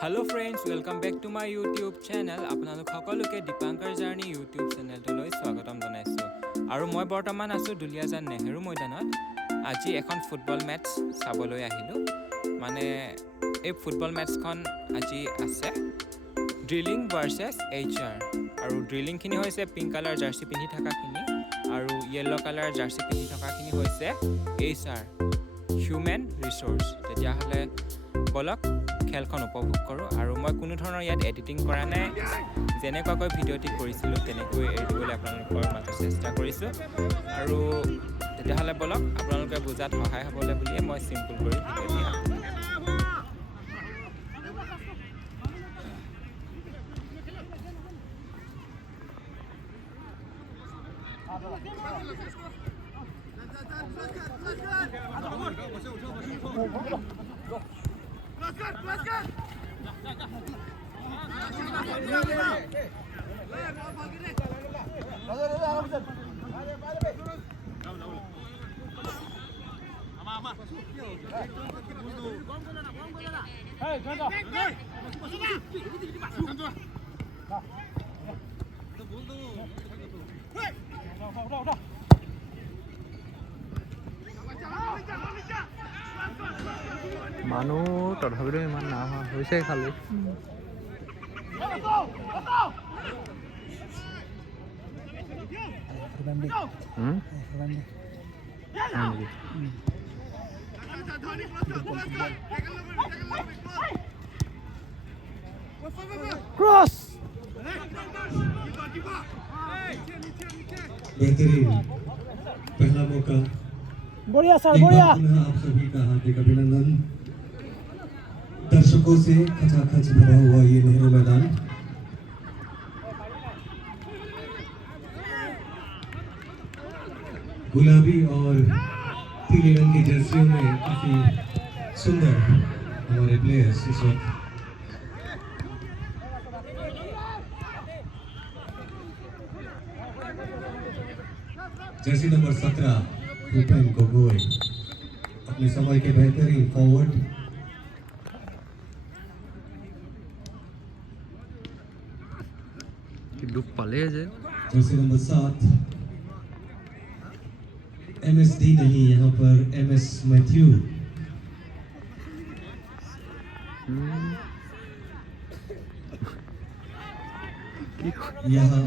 Hello friends, welcome back to my YouTube channel. আপোনালোক সকলোকে Dipankar journey YouTube চেনেলটোলৈ স্বাগতম জনাইছোঁ। আৰু মই বৰ্তমান আছোঁ দুলিয়াজান নেহেৰু ময়দানত। আজি এখন ফুটবল মেটচ চাবলৈ আহিলোঁ। মানে এই ফুটবল মেটচখন আজি আছে ড্ৰিলিং ভাৰ্চেছ HR। আৰু ড্ৰিলিংখিনি হৈছে পিংক কালাৰ জাৰ্চি পিন্ধি থকাখিনি আৰু য়েল্ল' কালাৰ জাৰ্চি পিন্ধি থকাখিনি হৈছে HR হিউমেন ৰিচোৰ্চ। তেতিয়াহ'লে বলক খেলখন উপভোগ কৰোঁ। আৰু মই কোনো ধৰণৰ ইয়াত এডিটিং কৰা নাই, যেনেকুৱাকৈ ভিডিঅ'টি কৰিছিলোঁ তেনেকৈ এৰি দিবলৈ আপোনালোকৰ মাজত চেষ্টা কৰিছোঁ। আৰু তেতিয়াহ'লে বলক আপোনালোকে বুজাত সহায় হ'বলৈ বুলিয়ে মই চিম্পুল কৰি ভিডিঅ'টি আঁকিলোঁ। মানুহ তথাপিতো ইমান না হৈছে খালি क्रॉस बेहतरीन पहला मौका। बढ़िया सर एक बढ़िया। बार पुनः आप सभी का हार्दिक अभिनंदन। दर्शकों से खचाखच भरा हुआ ये नेहरू मैदान गुलाबी और पीले रंग की जर्सियों में काफी सुंदर हमारे प्लेयर्स इस वक्त जर्सी नंबर 17 भूपेन गोगोई अपने समय के बेहतरीन फॉरवर्ड। দুখ পালে যে जर्सी नंबर 7 MSD नहीं, यहाँ पर MS मैथ्यू। यहाँ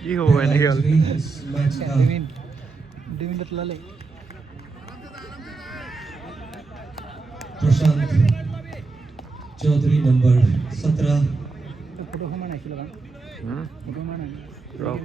কি হ'ব এনেকৈ হ'লে इस मैच का डिविंडर लाले प्रशांत चौधरी नंबर 17। फोटो हमारा नहीं लगा फोटो हमारा ৰক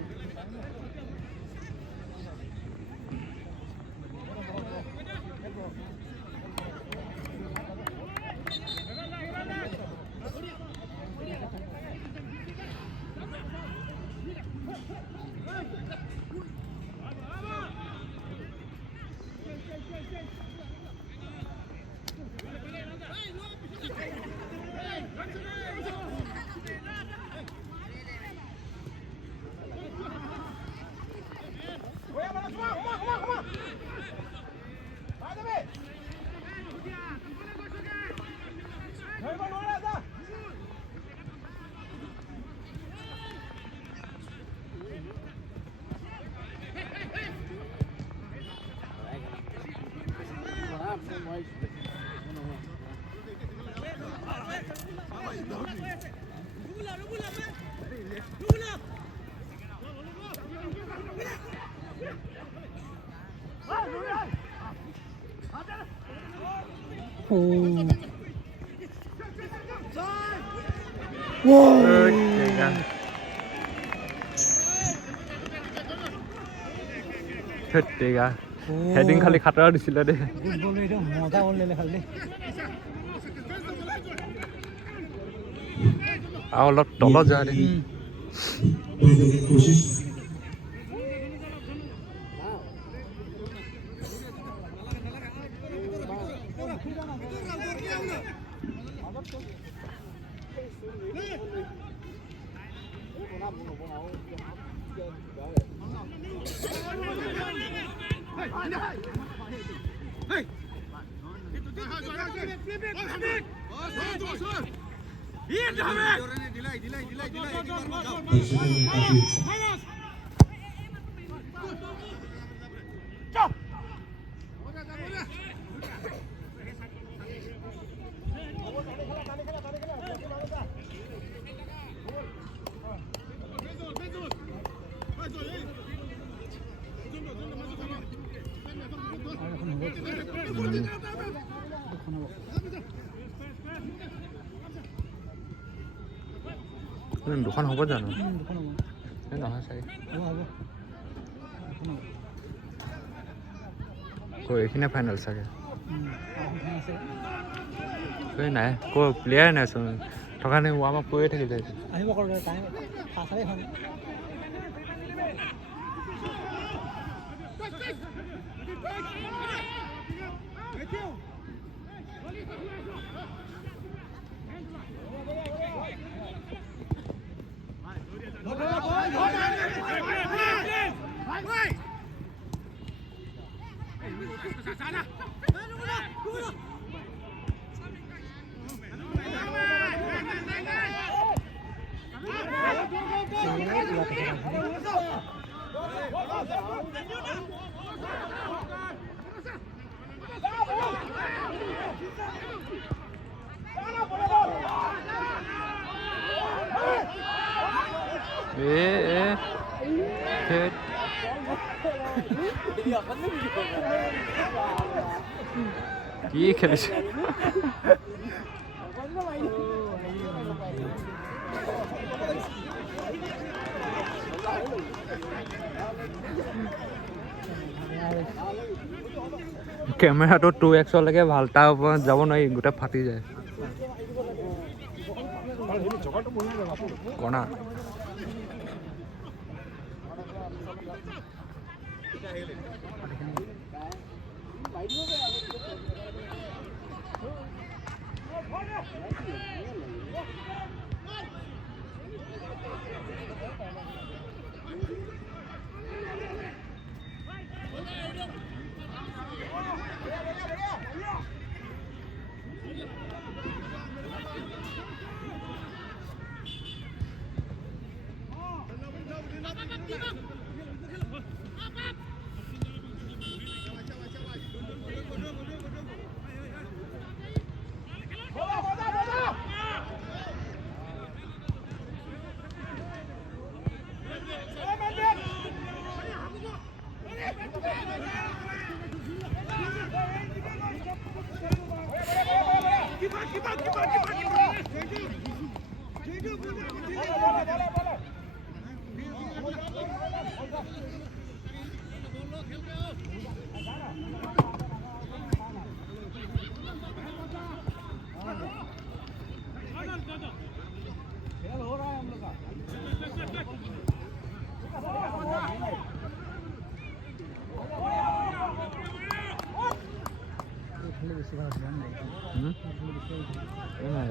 তেগা হেডিং খালি খাতৰা দিছিলে দেই फुटबॉल एकदम मजा और ले ले खाली আৰু অলপ তলত যায় দেই बैठने की कोशिश। दर्शकों में काफी দুখন হ'ব জানো দুখন হ'ব এই নহয় চাগে হ'ব হ'ব দুখন হ'ব এইখিনিয়ে ফাইনেল চাগে আছে এই নাই কৈ প্লেয়াৰ নাই চোন থকা নাই ৱাৰ্ম আপ কৰিয়ে থাকিলে আহিব কৰোঁ টাইম ফাৰ্ষ্ট হয় কি খেলিছে কেমেৰাটো 2x লৈকে ভাল তাৰ ওপৰত যাব নোৱাৰি গোটেই ফাটি যায় কণা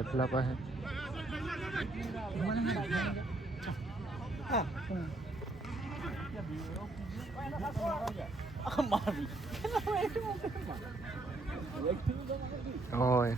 এফালৰ পৰা আহে হয়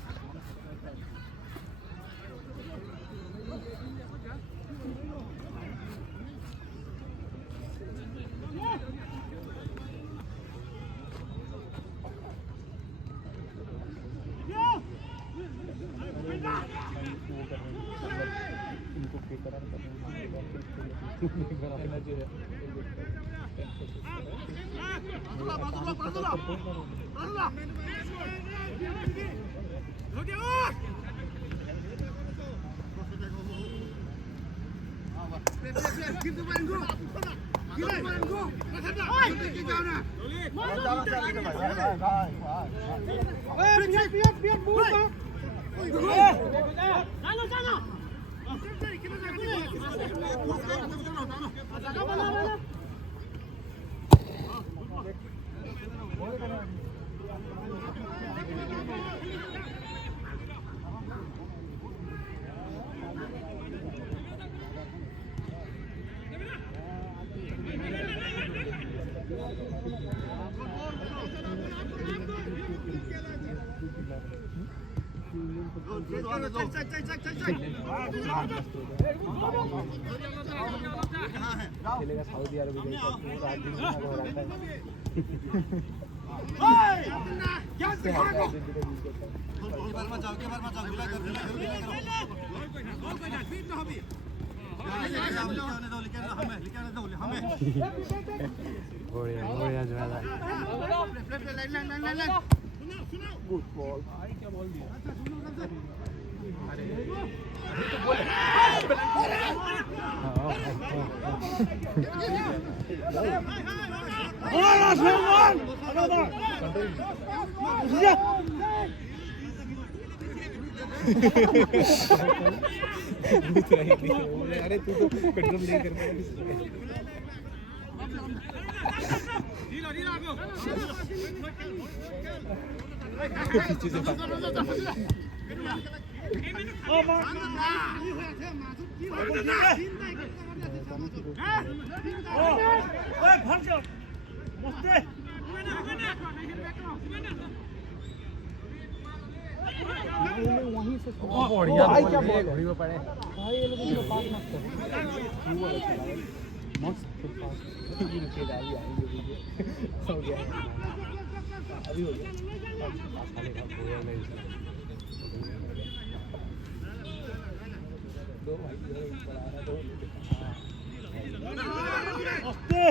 खेलेगा सऊदी अरब में पूरा 8 दिन का हो रहा है बढ़िया ज्यादा गुड बॉल अरे तू तो पेट्रोल नहीं कर पीछे से वहीं से बढ़िया घड़ी में पड़े भाई ये लोग इनको पास मत कर वो वाला चला मस्त पास इनके गाड़ी आएंगे हो गया अभी हो गया पास आने का पूरा नहीं दो भाई ऊपर आ रहा दो ओके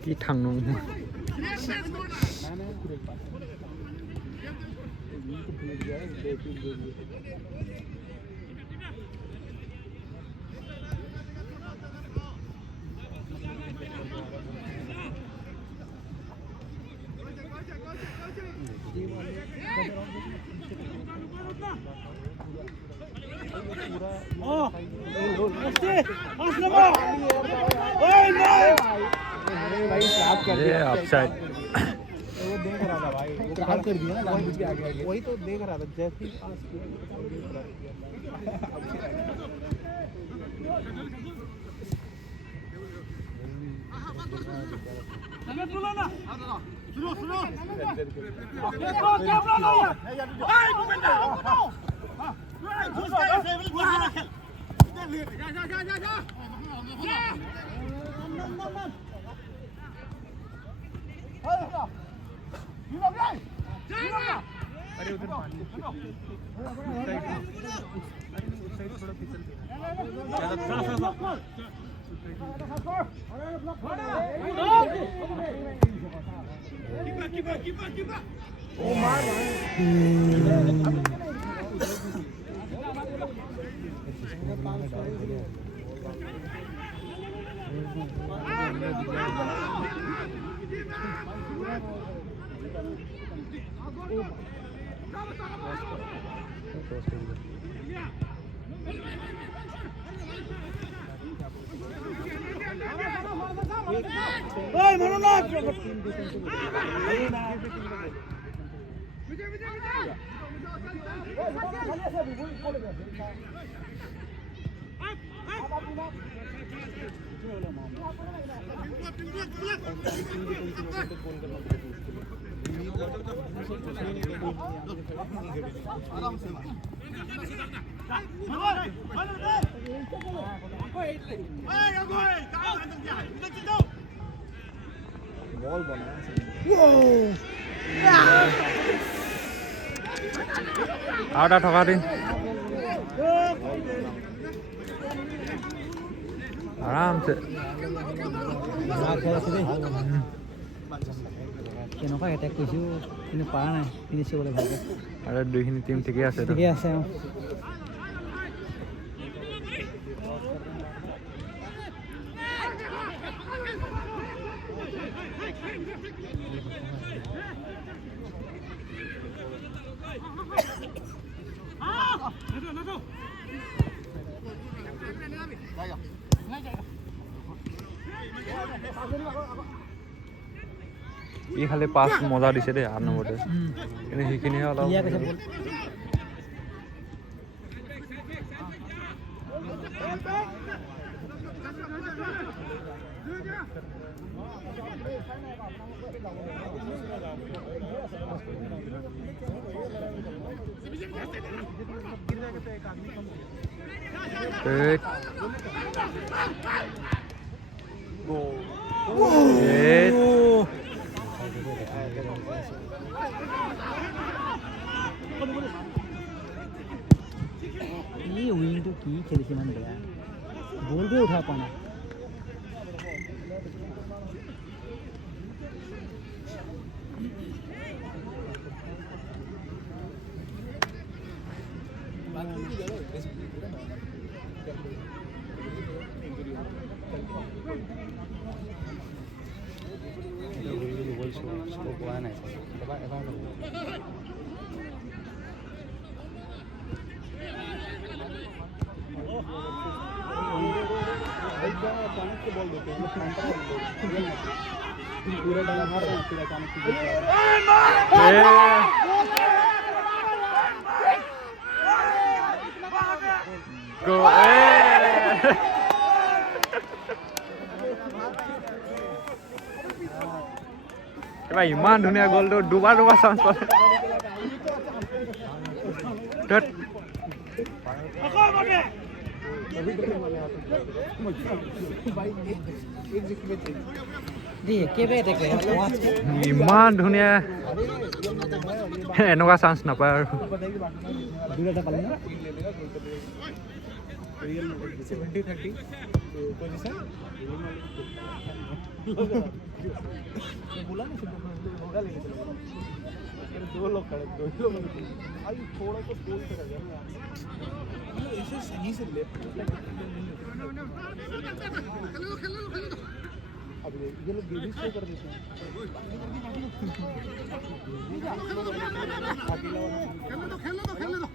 cái thằng nó ये ऑफसाइड वो देख रहा था भाई वो क्रॉस कर दिया ना जानबूझ के आगे वही तो देख रहा था जैसे ही पास सुनो सुनो अरे उधर पानी साइड थोड़ा फिसल ओ मार बॉल बना आउट ठका दिन आराम से কেনেকুৱা এটেক কৰিছোঁ কিন্তু পৰা নাই ফিনিচিবলৈ ভালকৈ আৰু দুইখিনি টিম ঠিকে আছে ঠিকে আছে অঁ ই খালি পাছ মজা দিছে দেই 8 নম্বৰতে কিন্তু সেইখিনিহে অলপ ক্লিয়াৰ কৈছে বল ই উইংটো কি খেলিছে ইমান বেয়া বলটোৱে উঠাব পৰা নাই अचानक से बॉल देते हैं पूरा डाला मार रहे हैं फिर अचानक से ইমান ধুনীয়া গ'লটো দুবাৰ চান্স পালে ইমান ধুনীয়া এনেকুৱা চান্স নাপায় আৰু दो लोग खड़े भाई थोड़ा तो स्कोर कर गया ऐसे सही से ले अब ये लोग गेम स्लो कर देते हैं खेल दो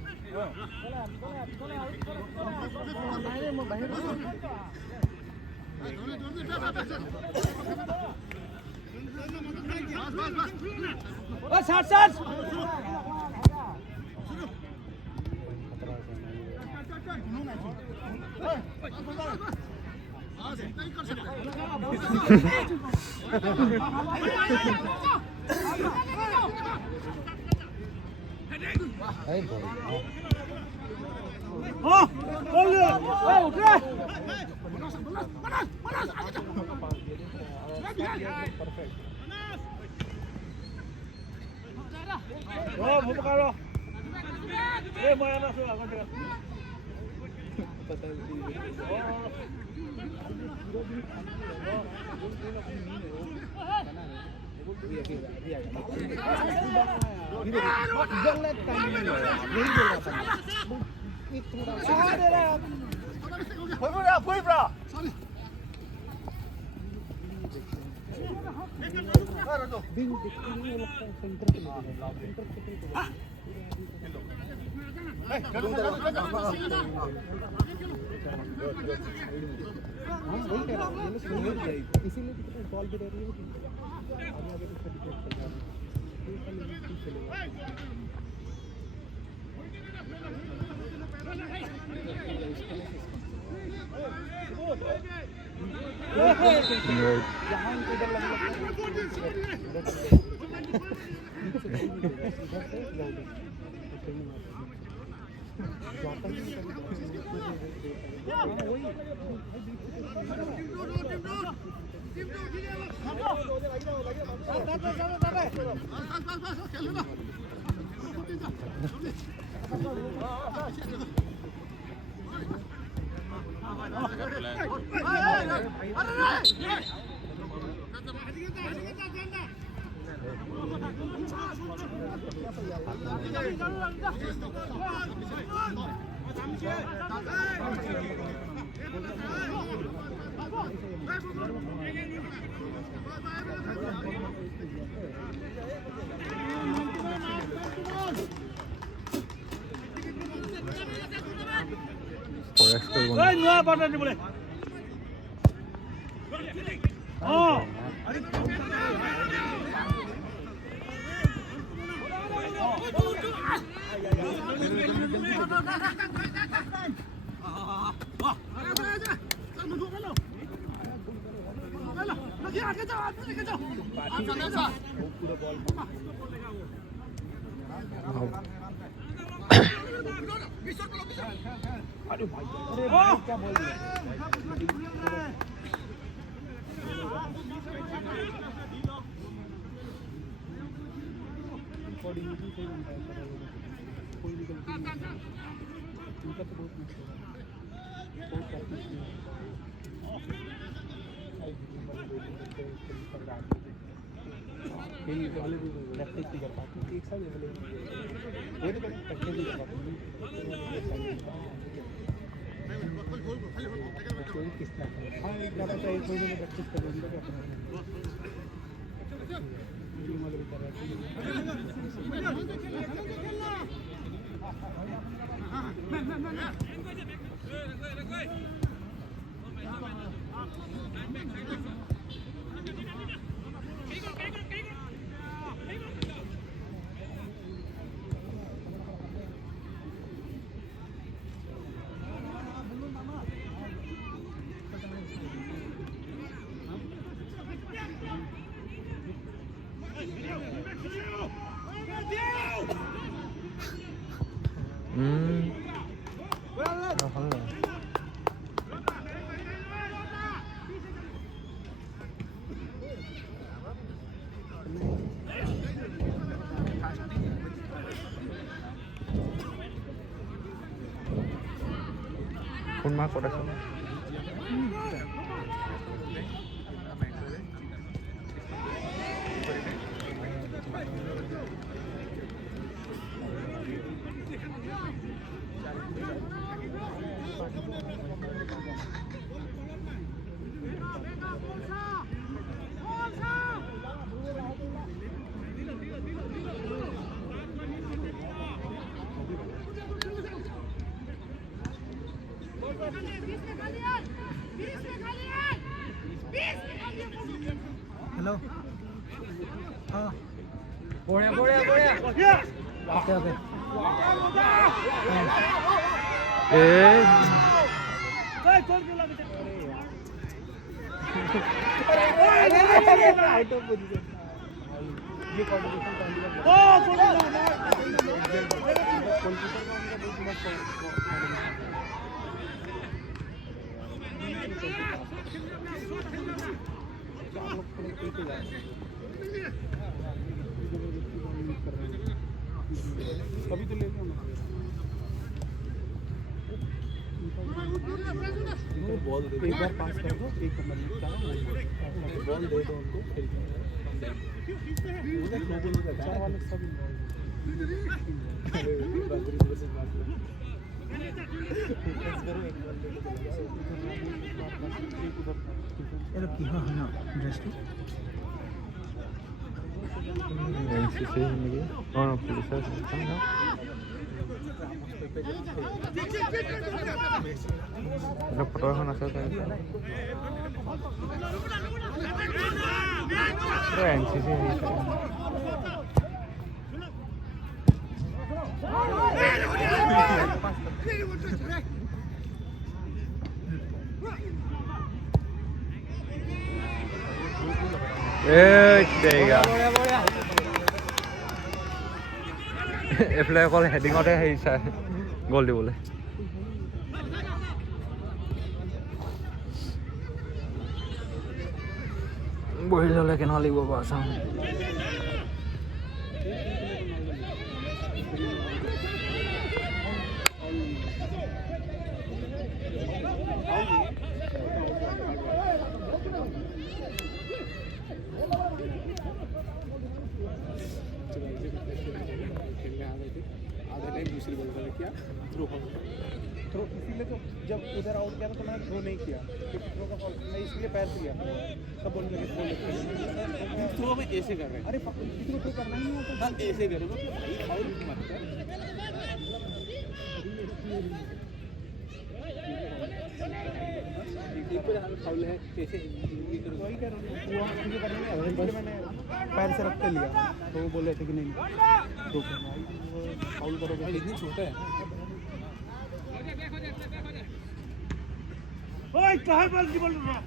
इसीलिए बॉल भी दे रही है ফৰেক্স কৰিব अरे भाई क्या बोल रहे कोऑर्डिनेशन सही बनता है कोई भी गलती नहीं इनका तो बहुत मुश्किल है बहुत प्रैक्टिस की प्रैक्टिस नहीं कर पाते एक साथ अवेलेबल वो तो प्रैक्टिस नहीं कर पाते किस तरह हाँ क्या पता एक महीने में प्रैक्टिस कर लेंगे क्या কোন মাহ ক'ত আছে हेलो हाँ বঢ়িয়া বঢ়িয়া বঢ়িয়া ओके ओके ये कभी तो ले लिया बॉल दे एक बार पास कर दो एक नंबर का बॉल दे दो उनको चार वाले सब NCC নেকি অঁ পুলিচৰ এটা ফটো এখন আছে NCC এইফালে অকল হেডিঙতে হেৰি চাই গ'ল দিবলৈ বহি ল'লে কেনেকুৱা লাগিব বাৰু চাওঁ दूसरी बॉल पर किया थ्रो इसीलिए तो जब उधर आउट किया तो मैंने थ्रो नहीं किया थ्रो का कॉल मैं इसलिए के पैर से गया सब बोल लगे तो मैं ऐसे कर रहे हैं अरे किसी को ठीक करना ही नहीं होता ऐसे करो भाई फाउल मत कर फाउल है कैसे वही कर रहा हूं वो मुझे करने में मैंने पैर से रख के लिया तो वो बोले थे कि नहीं रोको फाउल करोगे इतनी छोटा है ओए कहां बॉल की बोल रहा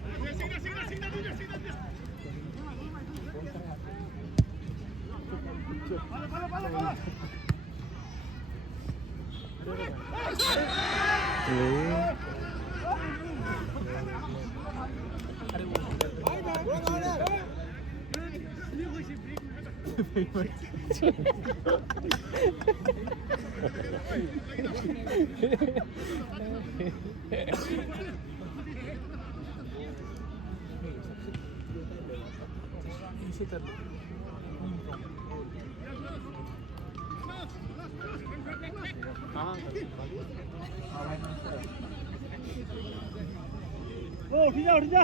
उठ जा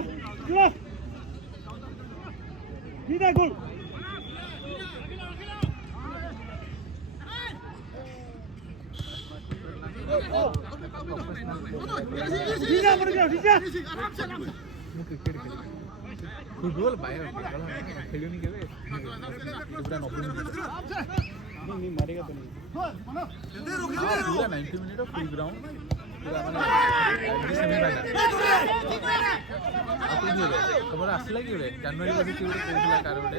सीधा गोल सीधा पड़ गया सीधा फुटबॉल बाहर खेलियो नहीं केबे पूरा 90 मिनट नहीं मारेगा तो नहीं पूरा 90 मिनट ऑफ फुल ग्राउंड पूरा माने सेमीफाइनल आपन जो खबर आसला कि रे जनवरी में कि कोला कार बडे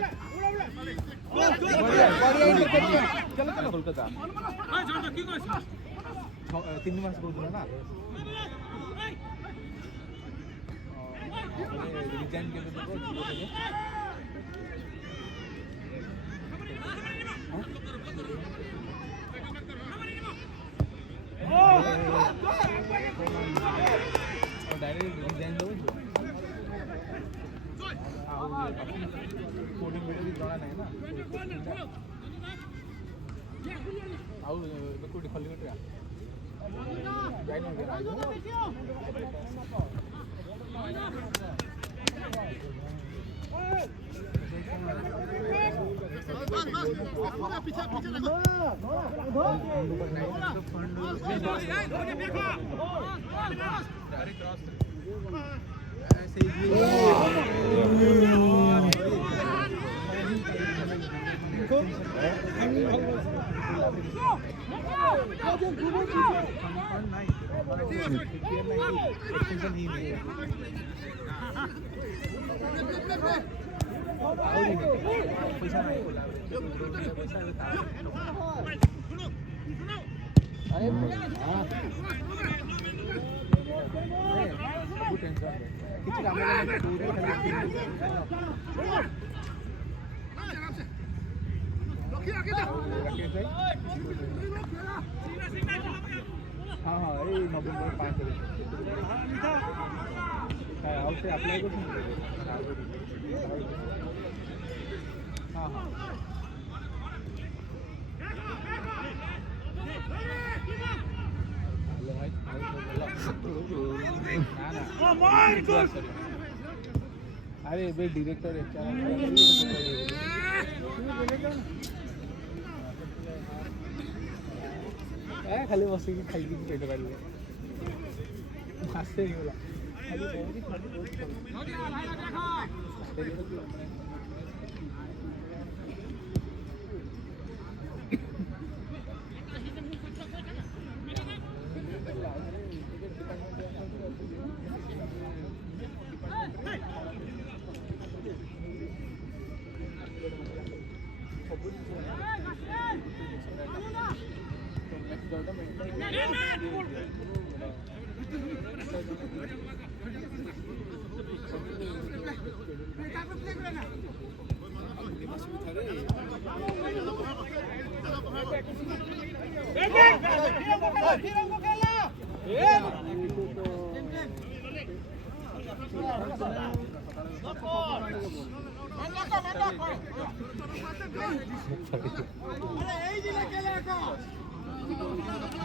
चलो कोलकाता की कइस 3 मास बोलला ना रिजाइन के डायरेक्ट रिजाइन दो कोडिंग वीडियो भी जଣା नहीं ना आउ कोडी खली कटरा जाई न गया पीछे हाँ ये नवंबर 5 तारीख से अप्लाई कर हाँ हाँ अरे भाई डायरेक्टर है खाली बस की खाई की पेट कर मासे ही बोला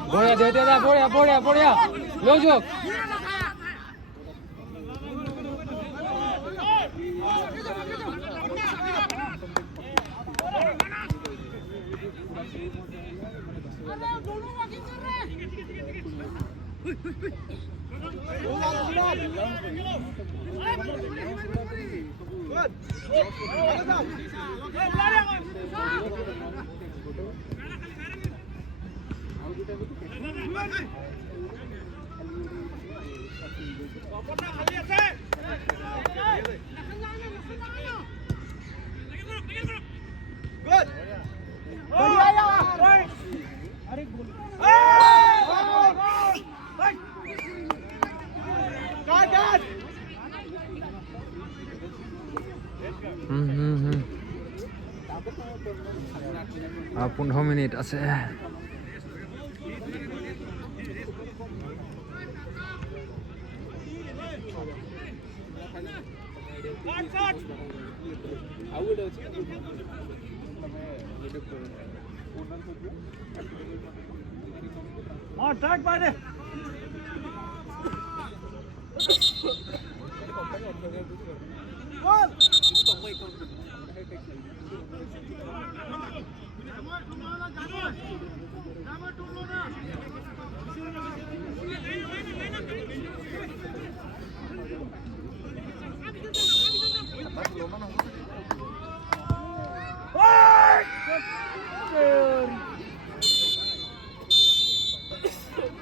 Boleh dia boleh. Lonjok. আর 15 মিনিট আছে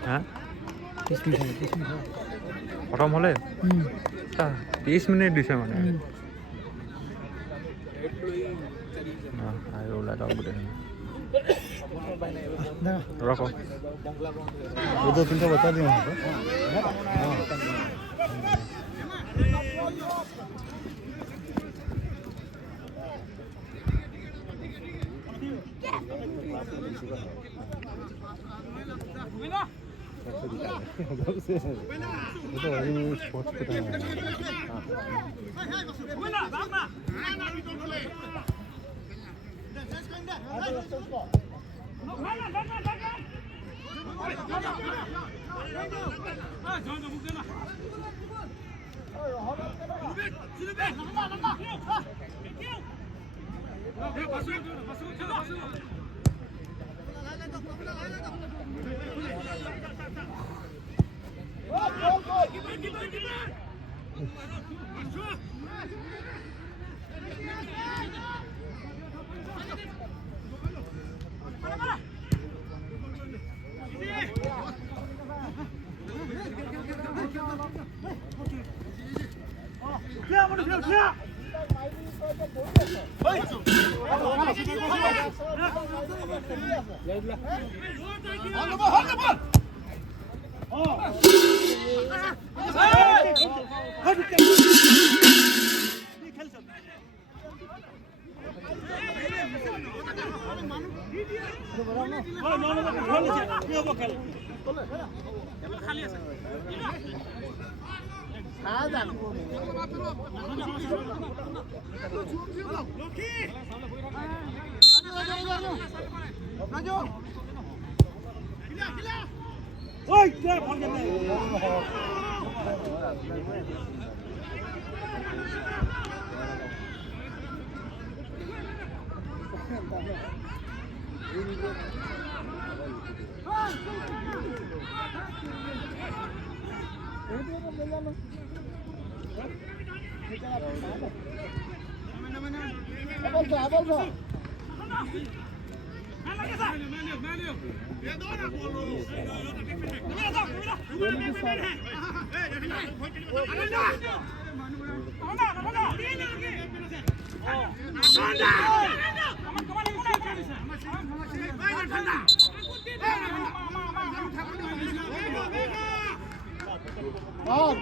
হ্যাঁ 30 মিনিট প্রথম হলে 30 মিনিট দিছে মানে আর ওলা দাও বলে রাখো वो 2-3 का बता दिया हमको वो तो वही स्पोर्ट्स पे था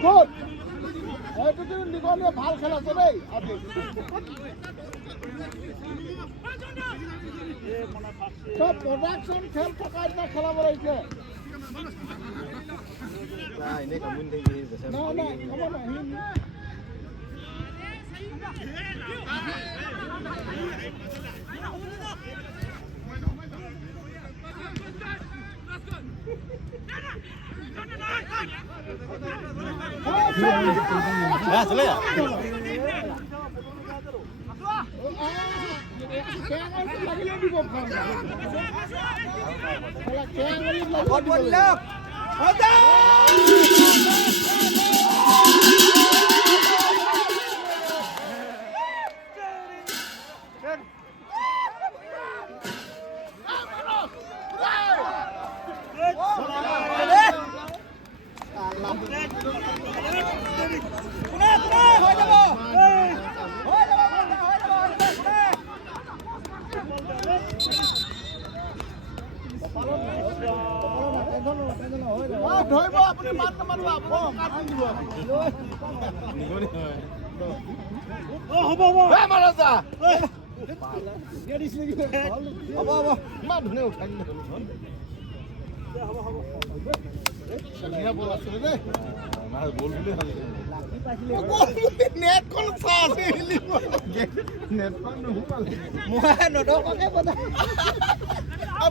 good. এইটো নিগনে ভাল খেলাছে দেই আজি সব প্রোডাকশন খেল থকাৰ না খেলাব লাগিছে নাই কমন দেই না না কমন নাই चले जा ধৰিব আপুনি মাত নামাৰিব আপোনাক কাটি দিব হ'ব মাৰাজা হ'ব ইমান ধুনীয়া উঠাই দিলে নেটখন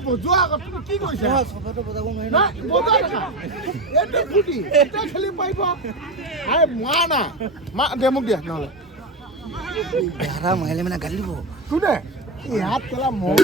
বজোৱা তুমি কি কৈছা এইটো খেলি পাৰিব মোৱা না দে মোক দিয়া নহ'লে মাৰিলে মানে গালি দিব কোনে ইয়াত কেলা মই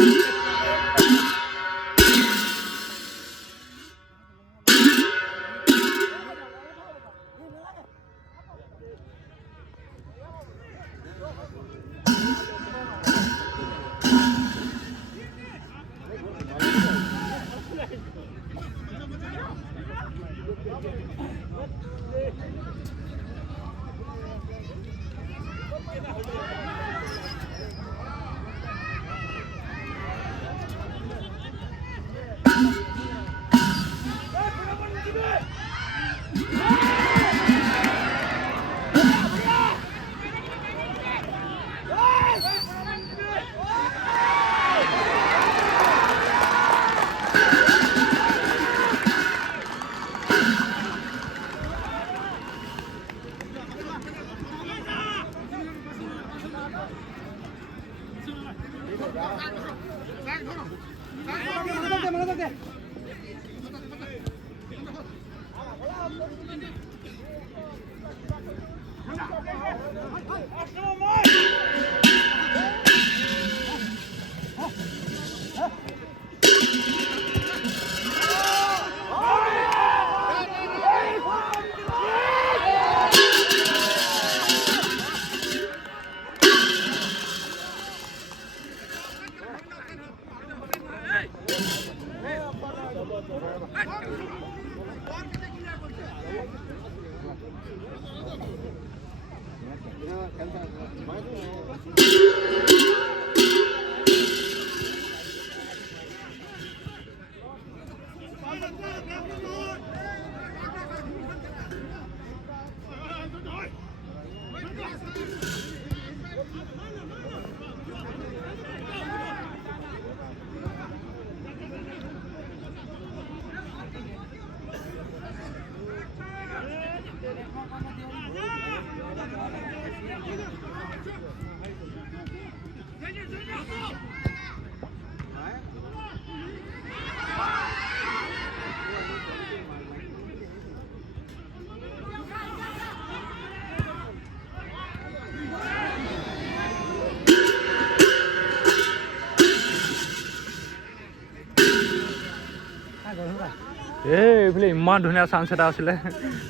এইফালে ইমান ধুনীয়া চান্স এটা আছিলে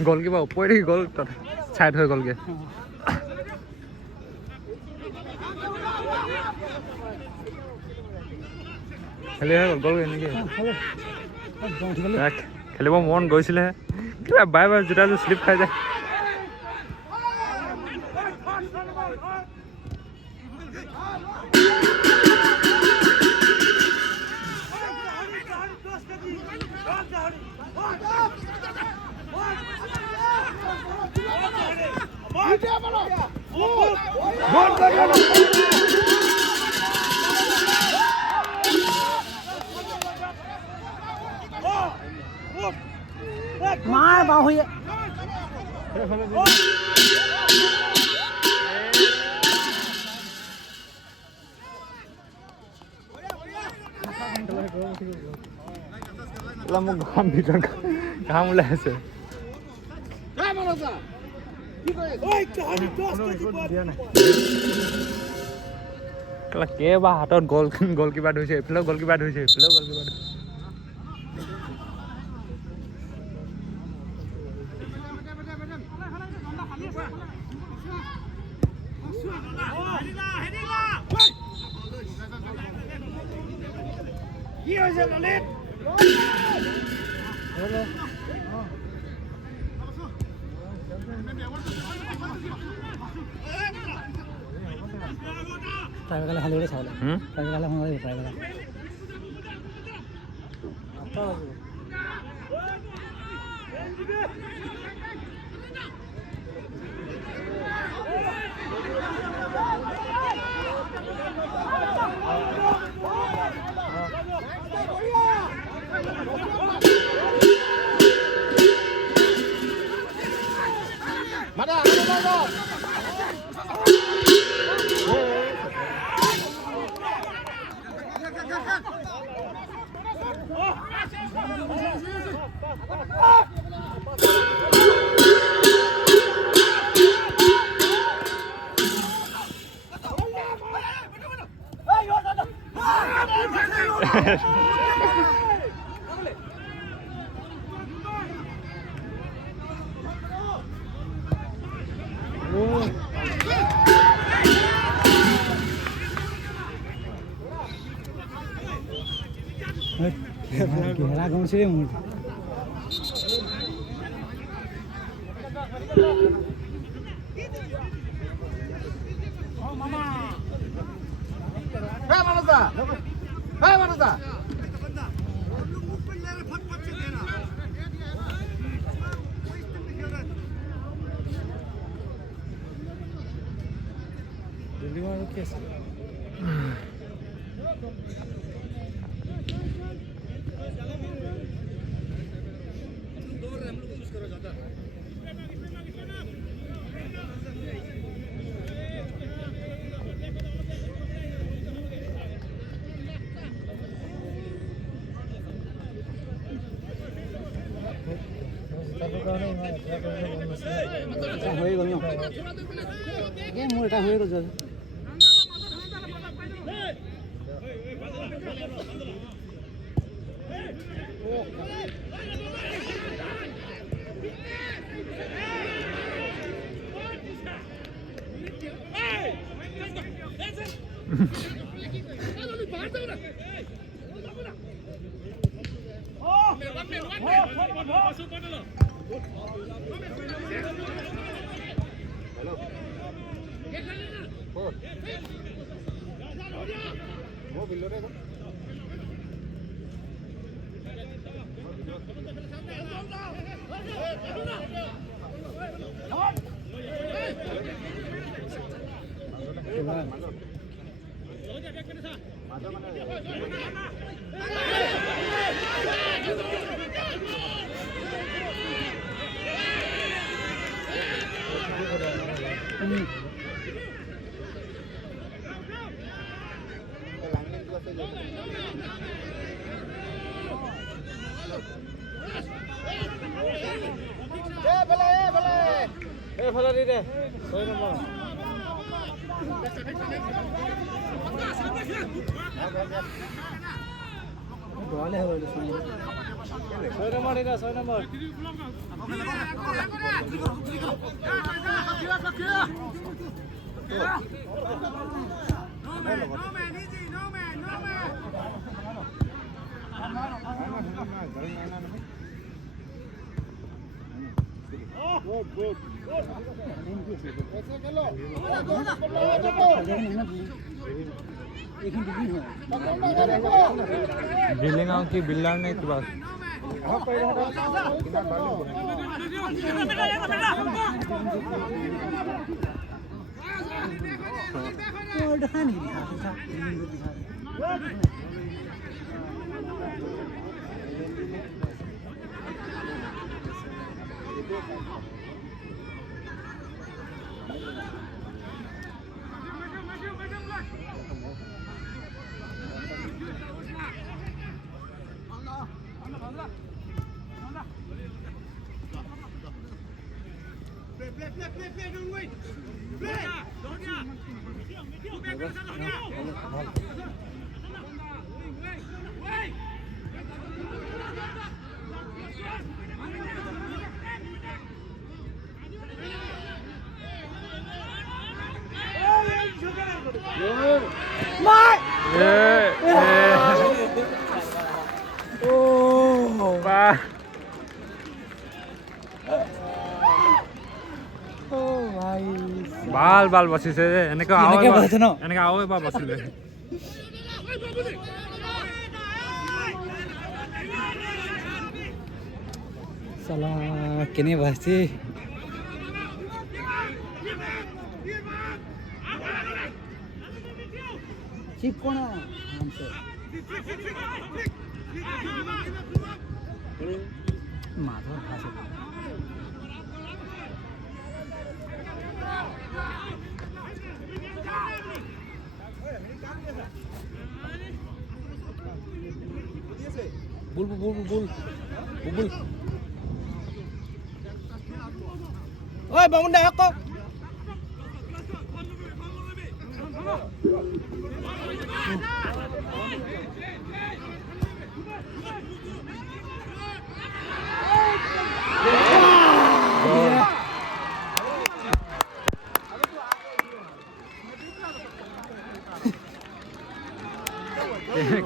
গ'ল কিবা ওপৰে দেখি গ'ল ছাইড হৈ গ'লগৈ খেলি হৈ গ'লগৈ নেকি খেলিব মন গৈছিলেহে কিবা বাই বাই জোতাযোৰ শ্লিপ খাই যায় মাৰ বাওঁ হৈ মোক ঘাম ভিতৰত ঘাম ওলাই আছে কেইবাৰ হাতত গ'ল কিবা ধৰিছে এইফালেও গ'ল কিবা ধৰিছে এইফালেও গ'ল কিবা ধৰিছে ট্ৰাইবেকালে খালি চাবলৈ ট্ৰাইবেকালে সোমাব ট্ৰাইবেকাল घेरा गाउँछ रे मुर्ति दिल्लीमा के छ হয়ে গেল মোৰ এটা হয়ে গেল बिल्डिंग की बिल्डर ने किबा ভাল ভাল বাচিছে যে এনেকৈ আৰু এনেকৈ বাচিছে ন? এনেকৈ আৰু এবাৰ বাচিলে साला केने बासी चिपकोना हमसे माधव भाषा bull bull bull bull bull ओए bangun dah kok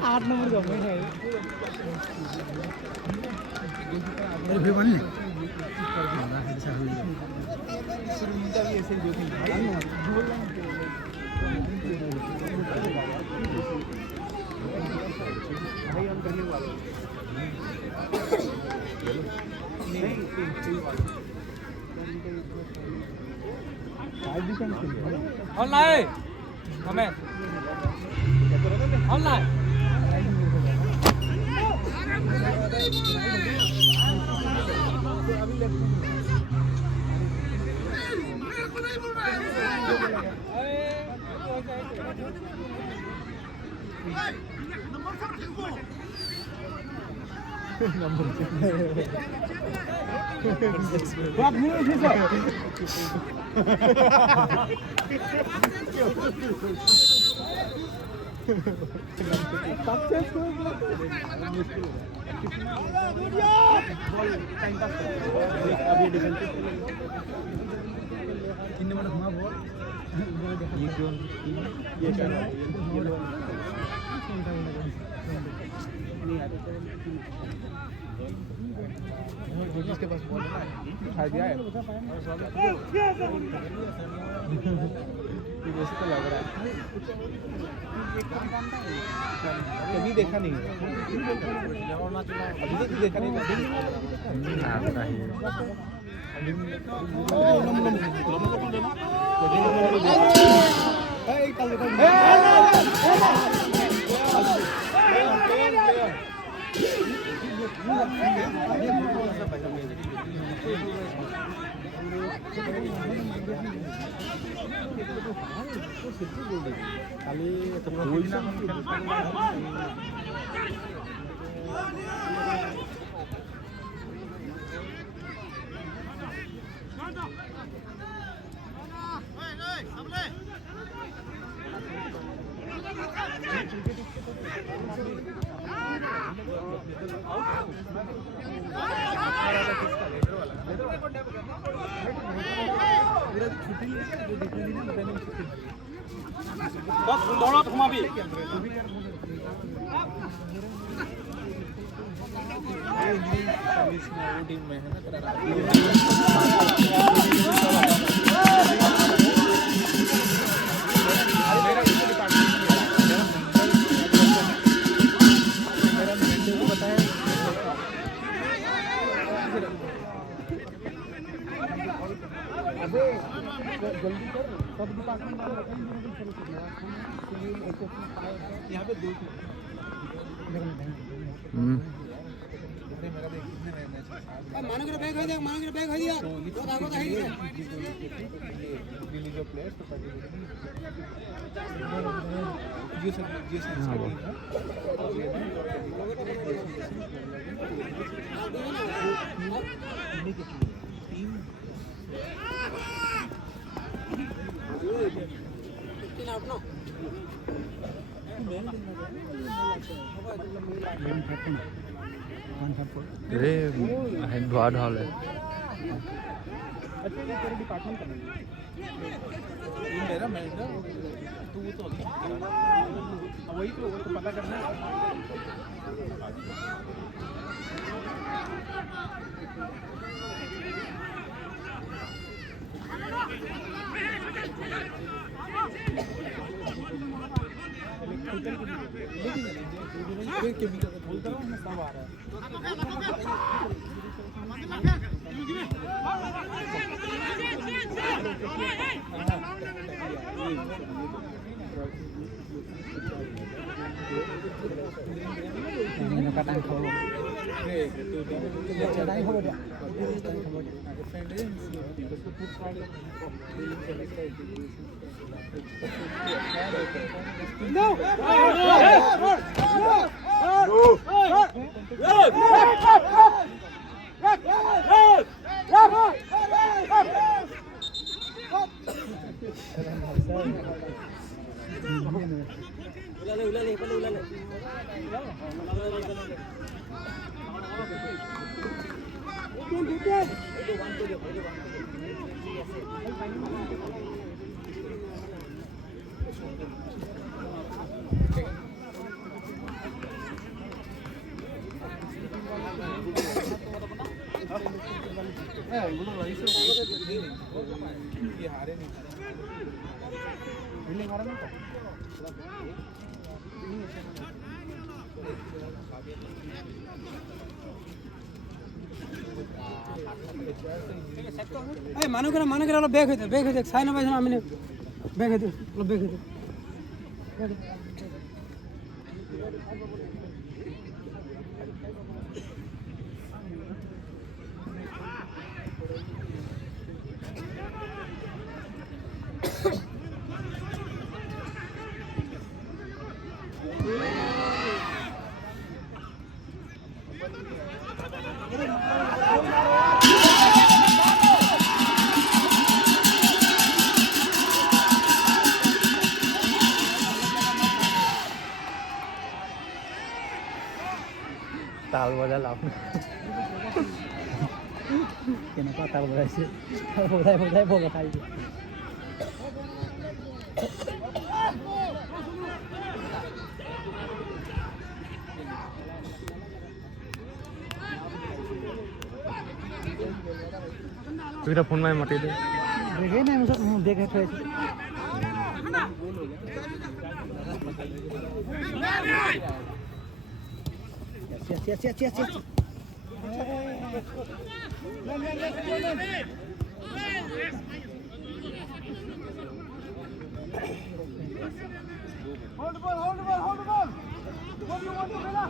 आठ नंबर का मैं है मेरे भी बन ऑनलाइन कमेंट ऑनलाइन बात नहीं है जिसके पास बॉल है उठा दिया है वैसे तो लग रहा है कभी देखा नहीं है अभी तक देखा नहीं दौड़त घुमाबी टीम में है जल्दी कर सब डिपार्टमेंट यहाँ पे दो मानो के बैग हो दिया तो आगो तो है रिलीज ऑफ प्लेयर्स तो ये सब टीम ধোৱা ধোৱা হ'লে अच्छा ये तेरे डिपार्टमेंट का ये मेरा मैनेजर तू तो वही तो पता करना है টাইম খাব টাইম হ'ব দিয়া মানুহকেইটা অলপ বেগ হৈ চাই নাপাইছে আমি বেগ হৈ অলপ বেগ হৈ তাল বজাই লাভ কেনেকুৱা তাল বজাইছে বজাই বল খাই তুই এটা ফোন মাৰি মাতি দে দেখেই নাই মোৰ বেগ হৈ থৈ আছে Hold the ball. What do you want to Bella?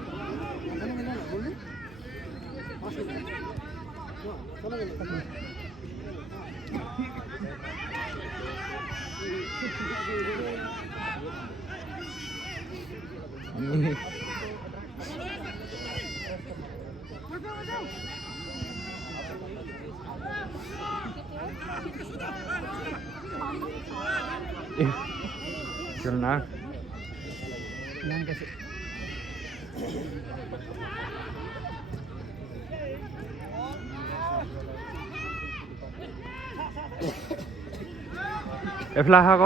चल ना এফলা আহা ক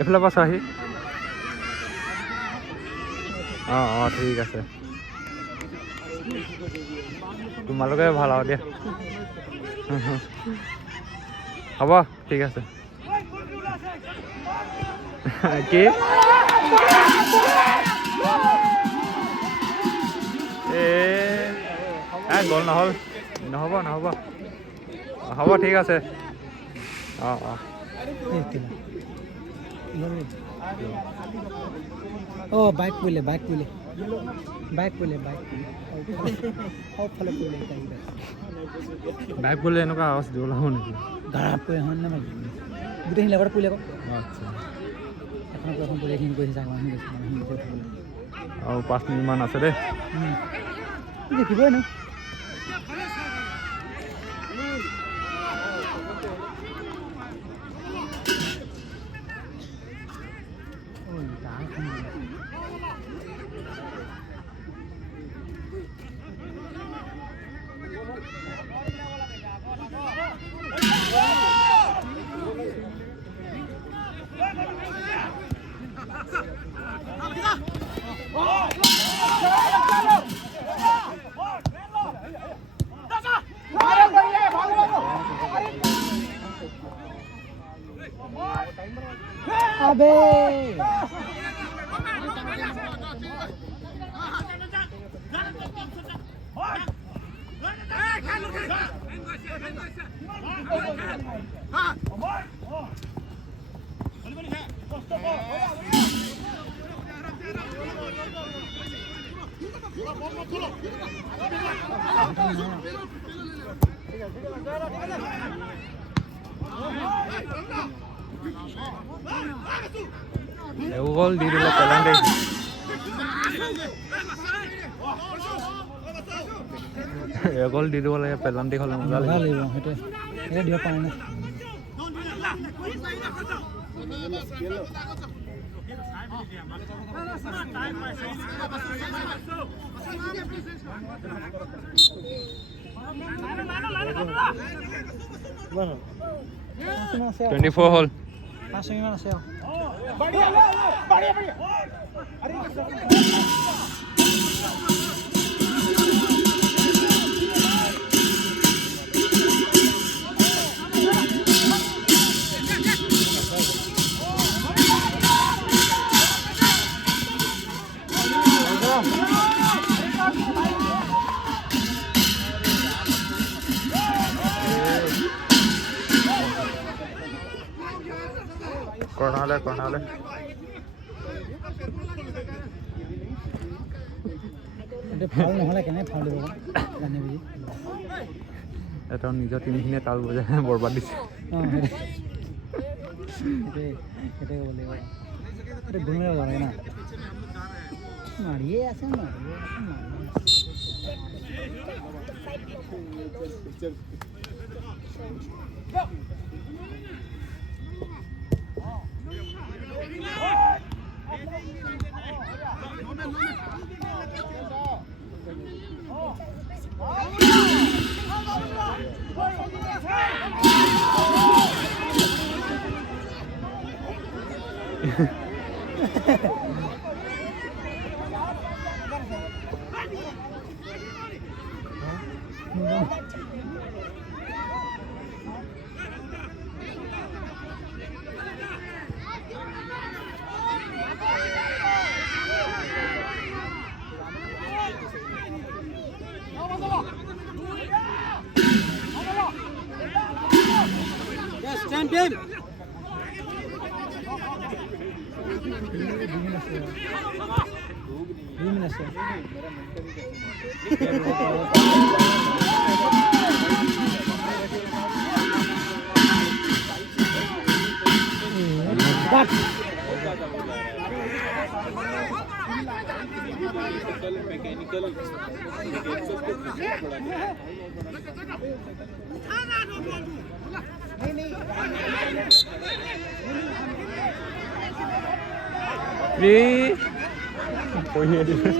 এফলা পাছ আহি অঁ ঠিক আছে তোমালোকে ভাল আৰু দিয়া হ'ব ঠিক আছে কি গ'ল নহ'ব হ'ব ঠিক আছে বাইক পৰিলে এনেকুৱা আৱাজ দিব লাগিব নেকি গাড়া পৰি এখন নে গোটেইখিনি লগতে পৰিলে আকৌ আচ্ছা এখন পৰিলে এইখিনি গৈছে আৰু 5 মিনিটমান আছে দেই দেখিবই ন अबे গ'ল দি দিলে পেনাল্টি গ'ল দি দিব লাগে পেনাল্টি হ'লে মজা ভাল লাগিব লাগিব সেইটো এই দিব পাৰে না কিমান আছে 24 হ'ল 5 মিনিট আছে কৰ্ণালে এইটো ভাল নহ'লে কেনে ভাল দিব জানি বুজি এটা নিজৰ টিমখিনিয়ে তাল বজাই বৰবাদ দিছে অঁ সেইটোৱে ক'ব লাগিব এইটো গুণে যাব লাগে না মাৰিয়ে আছে champion পঢ়িয়ে দিছে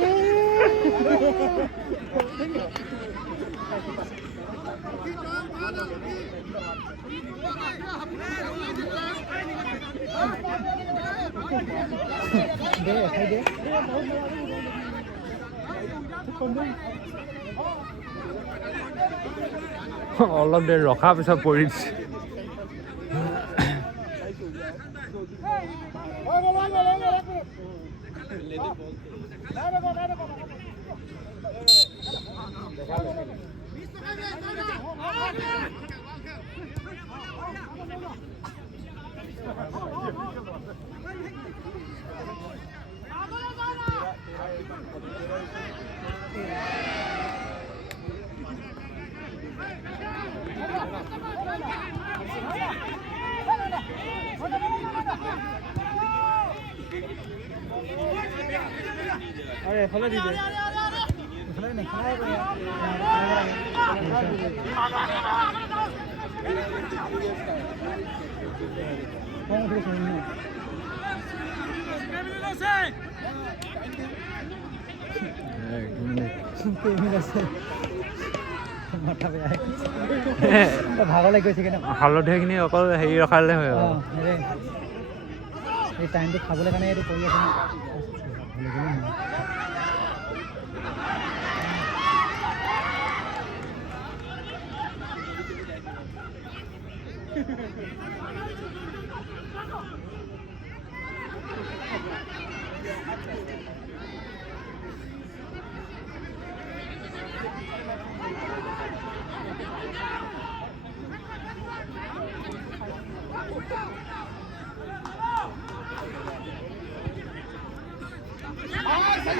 অলপ দেৰি ৰখাৰ পিছত পৰি দিছে अरे एफाले দি দে এফালে নেখায় কোন উঠে শুনি হালধীয়াখিনি অকল হেৰি ৰখালে হয় এই টাইমটো খাবলৈ কাৰণে এইটো কৰি আছে Tao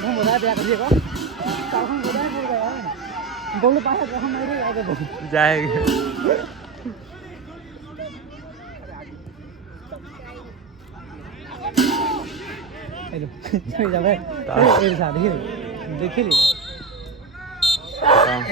không có đá bè cái gì có. Tao không có đá bè rồi. Bóng nó bay ra không mấy đứa cái bóng. Dài. Hello. Chơi ra đây. Em sao đi. देखिए Không.